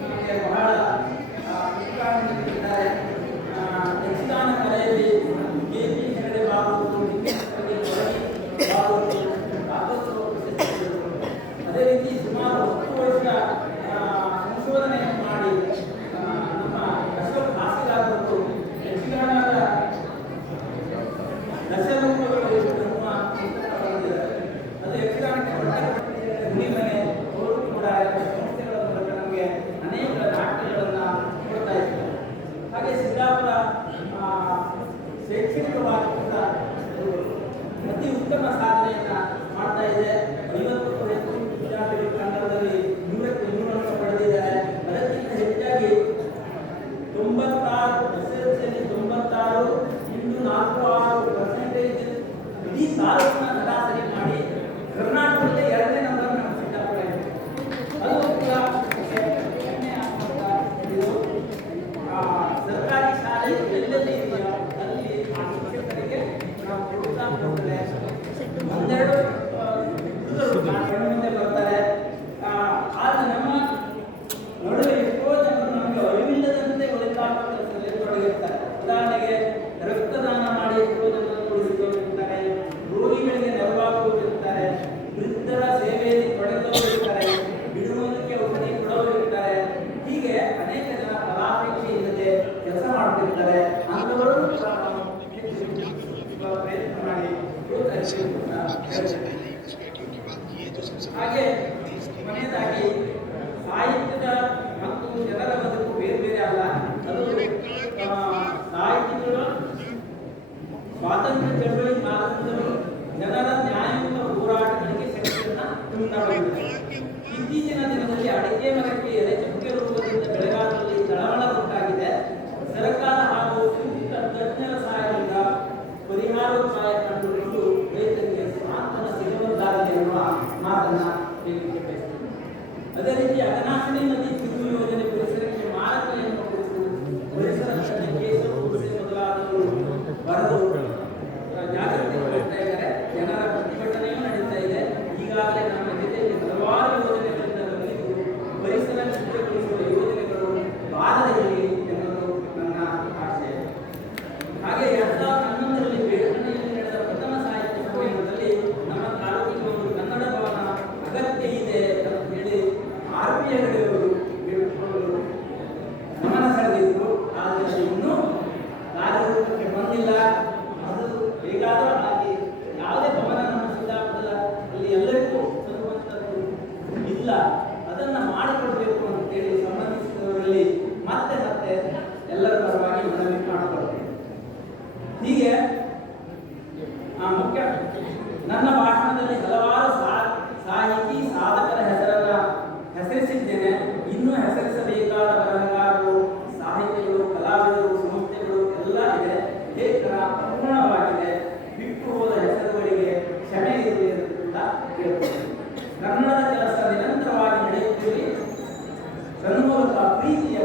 ನಮಗೆ ಬಹಳ ಇದ್ದಾರೆ. ಯಕ್ಷಗಾನ ಕಲೆಯಲ್ಲಿ ಕೆ.ಪಿ. ಹೆಗಡೆ ಬಾಬು ಅದೇ ರೀತಿ ಸುಮಾರು 10 ವರ್ಷ ಸಂಶೋಧನೆಯನ್ನು ಮಾಡಿ ನಮ್ಮ ಅಶೋಕ್ ಹಾಸ್ಯಗಾರರು ಯಕ್ಷಗಾನದ ದಶರೂಪಗಳು ಎನ್ನುವ ಪುಸ್ತಕ ಬರೆದಿದ್ದಾರೆ. ಅದು ಯಕ್ಷಗಾನಕ್ಕೆ ಹುಲಿಮನೆ ಅವರು ಕೂಡ ಸಂಸ್ಥೆಗಳ ಮೂಲಕ ನಮಗೆ ಅನೇಕ ನಾಟಕಗಳನ್ನು ಕೊಡ್ತಾ ಇದ್ದಾರೆ. ಹಾಗೆ ಸಿದ್ದಾಪುರ ಶೈಕ್ಷಣಿಕವಾಗಿ ಕೂಡ ಅತಿ ಉತ್ತಮ ಸಾಧನೆಯನ್ನು ಮಾಡ್ತಾ ಇದೆ. 50ಕ್ಕೂ ಹೆಚ್ಚು ವಿದ್ಯಾರ್ಥಿಗಳು ಕನ್ನಡದಲ್ಲಿ 100ಕ್ಕೆ 100 ಅಂಕ ಪಡೆದಿದ್ದಾರೆ. ಅದಕ್ಕಿಂತ ಹೆಚ್ಚಾಗಿ 96 SSLC 96 ಇಂದು 46% ಇಡೀ ತಾಲೂಕಿನ ಸರಾಸರಿ ಮಾಡಿ ಕರ್ನಾಟಕದಲ್ಲಿ 2ನೇ ನಂಬರ್ ನಮ್ಮ ಸಿದ್ದಾಪುರ ಇದೆ. ಅದು ಕೂಡ ಹೆಮ್ಮೆ ಆಗುವಂತ ಇದು. ಸರ್ಕಾರಿ ಶಾಲೆ ಎಲ್ಲೆಲ್ಲಿ ಇದೆಯೋ ಅಲ್ಲಿ ಆ ಶಿಕ್ಷಕರಿಗೆ ನಾವು ಪ್ರೋತ್ಸಾಹ ಕೊಟ್ಟರೆ ಒಂದೆರಡು ಮುಂದೆ ಬರ್ತಾರೆ. ಆದರೆ ನಮ್ಮ ನಡುವೆ ಎಷ್ಟೋ ಜನರು ನಮಗೆ ಅರಿವಿಲ್ಲದಂತೆ ಒಳಿತಾದ ಕೆಲಸದಲ್ಲಿ ತೊಡಗಿರ್ತಾರೆ. ಉದಾಹರಣೆಗೆ ರಕ್ತದಾನ ಮಾಡಿ ಎಷ್ಟೋ ಜನರನ್ನು ಉಳಿಸಿಕೊಂಡಿರ್ತಾರೆ, ರೋಗಿಗಳಿಗೆ ನೆರವಾಗುತ್ತಿರ್ತಾರೆ, ವೃದ್ಧರ ಸೇವೆಯಲ್ಲಿ ತೊಡಗಿದವರು ಇರ್ತಾರೆ, ಬಿಡುವುದಕ್ಕೆ ಔಷಧಿ ಕೊಡೋರು ಇರ್ತಾರೆ. ಹೀಗೆ ಅನೇಕ ಜನ ಫಲಾಪೇಕ್ಷೆ ಇಲ್ಲದೆ ಕೆಲಸ ಮಾಡುತ್ತಿರ್ತಾರೆ. ಅಂಥವರು ಪ್ರಯತ್ನ ಮಾಡಿ ಹಾಗೆ ಕೊನೆಯದಾಗಿ ಸಾಹಿತ್ಯದ ಮತ್ತು ಜನರ ಬದುಕು ಬೇರೆ ಬೇರೆ ಅಲ್ಲ. ಅದು ಸಾಹಿತ್ಯಗಳು ಸ್ವಾತಂತ್ರ್ಯ ಚಳವಳಿ ಮಾರ್ಗದವರು ಜನರ ನ್ಯಾಯಯುತ ಹೋರಾಟಗಳಿಗೆ ಶಕ್ತಿಯನ್ನು ತುಂಬಲಾಗಿದೆ. ಇತ್ತೀಚಿನ ದಿನದಲ್ಲಿ ಅಡಿಕೆ ಮರಕ್ಕೆ ಎಲೆ ಚುಕ್ಕೆ ರೋಗದಿಂದ ಬೆಳೆಗಾರರಲ್ಲಿ ತಳಮಳ ಉಂಟಾಗಿದೆ. ಸರ್ಕಾರ ಹಾಗೂ ಸೂಕ್ತ ತಜ್ಞರ ಸಹಾಯದಿಂದ ಪರಿಹಾರೋಪಾಯ ಕಂಡುಕೊಂಡು ರೈತರಿಗೆ ಸಾಂತ್ವನ ಸಿಗುವಂತಾಗಿದೆ ಎನ್ನುವ ಮಾತನ್ನ ಹೇಳಲಿಕ್ಕೆ ಬಯಸ್ತೇನೆ. ಅದೇ ರೀತಿ ಅಘನಾಶಿನಿ ನದಿ ತಿರುವು ಯೋಜನೆ ಪರಿಸರಕ್ಕೆ ಮಾರಕ ಎನ್ನುವ ಕುರಿತು ಪರಿಸರ ತಜ್ಞ ಮೊದಲಾದವರು ಬರೆದು ಜಾಗೃತಿ ಕೊಡ್ತಾ ಇದ್ದಾರೆ. ಜನರ ಪ್ರತಿಭಟನೆಯೂ ನಡೀತಾ ಇದೆ. ಈಗಾಗಲೇ ನಮ್ಮ ಜೊತೆಯಲ್ಲಿ ಹಲವಾರು ಯೋಜನೆಗಳಿಂದ ಬಂದಿದ್ದು ಪರಿಸರ ಶುದ್ಧಗೊಳಿಸುವ ಯೋಜನೆಗಳು ಬಾರದೆ ಇರಲಿ ಎನ್ನುವುದು ನನ್ನ ಆಶಯ. ಹಾಗೆ 2011ರಲ್ಲಿ ಬೇಡಕಣಿಯಲ್ಲಿ ನಡೆದ ಪ್ರಥಮ ಸಾಹಿತ್ಯ ಸಮ್ಮೇಳನದಲ್ಲಿ ನಮ್ಮ ತಾಲೂಕಿಗೆ ಒಂದು ಕನ್ನಡ ಭವನ ಅಗತ್ಯ ಇದೆ ಅಂತ ಹೇಳಿ ಆರ್.ಪಿ. ಹೆಗಡೆಯವರು ಹೇಳಿಕೊಂಡು ಗಮನ ಸೆಳೆದಿದ್ರು. ಆದರೆ ಅದು ಇನ್ನೂ ಕಾರ್ಯರೂಪಕ್ಕೆ ಬಂದಿಲ್ಲ. ಅದು ಹೇಗಾದರೂ ಆಗಿ ಯಾವುದೇ ಭವನ ನಮ್ಮ ಸಿದ್ದಾಪುರದಲ್ಲಿ ಎಲ್ಲರಿಗೂ ಸಿಗುವಂಥದ್ದು ಇಲ್ಲ. ಅದನ್ನು ಮಾಡಿಕೊಡ್ಬೇಕು ಅಂತೇಳಿ ಸಂಬಂಧಿಸಿದವರಲ್ಲಿ ಮತ್ತೆ ಎಲ್ಲರ ಪರವಾಗಿ ಮನವಿ ಮಾಡಿಕೊಳ್ತೇನೆ. ಹೀಗೆ ಮುಖ್ಯ ನನ್ನ ಭಾಷಣದಲ್ಲಿ ಹಲವಾರು ಸಾಹಿತಿ ಸಾಧಕರ ಹೆಸರನ್ನ ಹೆಸರಿಸಿದ್ದೇನೆ. ಇನ್ನೂ ಹೆಸರಿಸಬೇಕಾದ ಬರಹಗಾರರು, ಸಾಹಿತಿಗಳು, ಕಲಾವಿದರು, ಸಂಸ್ಥೆಗಳು ಎಲ್ಲ ಇದೆ. ಲೇಖನ ಅಪೂರ್ಣವಾಗಿದೆ. ಬಿಟ್ಟು ಹೋದ ಹೆಸರುಗಳಿಗೆ ಕ್ಷಮೆ ಇರಲಿ ಅಂತ ಕೇಳ್ತೇನೆ. ಕನ್ನಡದ ಕೆಲಸ ನಿರಂತರವಾಗಿ ನಡೆಯುತ್ತಿರಲಿ. ತನ್ಮೂಲಕ ಪ್ರೀತಿಯ